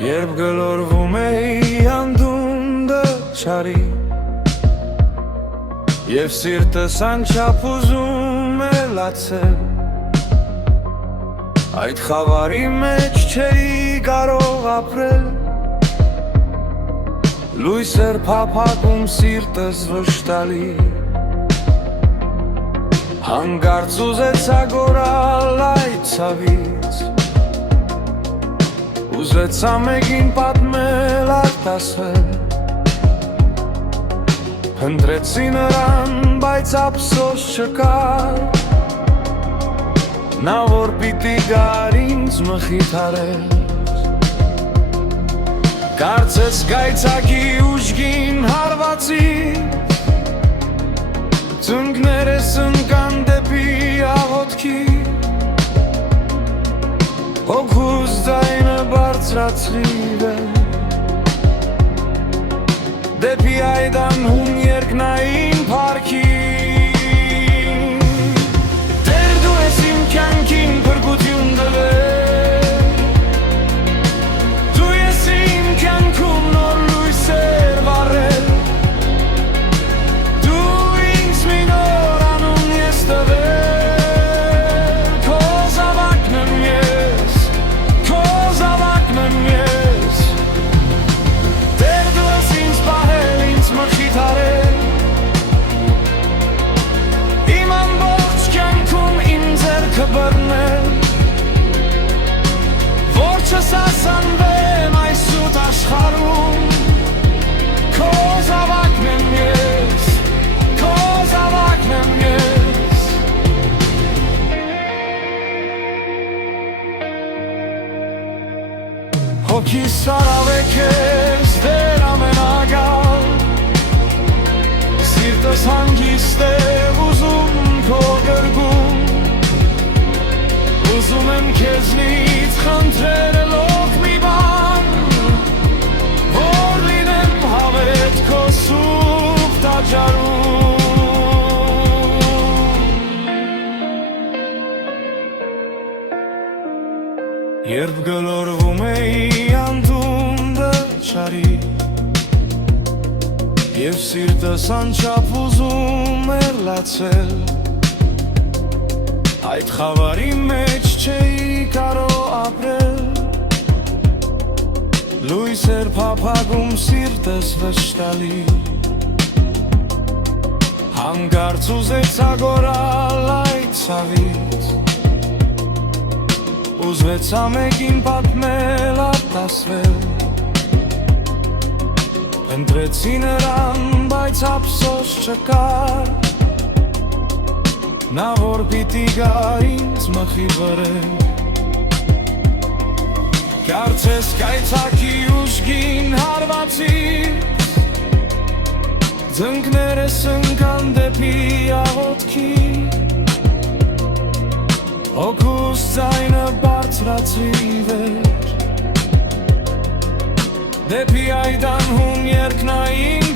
Երբ գլորվում էի անդունդը չարի Եվ սիրտս անչափ ուզում է լացել Այդ խավարի մեջ չէի կարող ապրել Լույս էր փափագում սիրտս վշտալի Հանկարծ ուզեցա գոռալ այդ ցավից Ուզեցա մեկին պատմել արտասվել Հնդրեցի նրան, բայց ափսոս չկար Նա որ պիտի գար ինձ մխիթարել Կարծես կայծակի ուժգին հարվածի Ծնկներս ընկան դեպի աղոթքի Հոգուս ձայնը բարձրացրիվ Դեպի այդ անհուն երկնային փառքի Տեր դու ես իմ կյանքին փրկություն տվել Դու ես իմ կյանքում նոր լույսեր վառել Դու ինձ մի նոր անուն ես տվել Քո զավակն եմ ես, քո զավակն եմ ես Տեր դու ես ինձ պահել, ինձ մխիթարել Իմ ամբողջ կյանքում իմ ձեռքը բռնել Որ չսասանվեմ այս սուտ աշխարհում Քո զավակն եմ ես, քո զավակն եմ ես Հոգիս արավեք ես դեր ամենագալ Սիրտս հանգիստ է ուզում քո գրգում Ուզում եմ քեզնից խնդրելով մի բան Որ լինեմ հավետ քո սուրբ տաճարում Երբ գլորվում էի անդունդը չարի Եվ սիրտս անչափ ուզում էր լացել Այդ խավարի մեջ չէի կարող ապրել Լույս էր փափագում սիրտս վշտալի Հանկարծ ուզեցա գոռալ այդ ցավից Ուզվեցա մեկին պատմել արտասվել Ընտրեցի նրան, բայց ափսոս չկար Նա որ պիտի գար ինձ մխիթարել Կարծես կայծակի ուժգին հարվածի Ծնկներս ընկան դեպի աղոթքի Հոգուս ձայնը բարձրացրիվ էր Դեպի այդ անհուն երկնային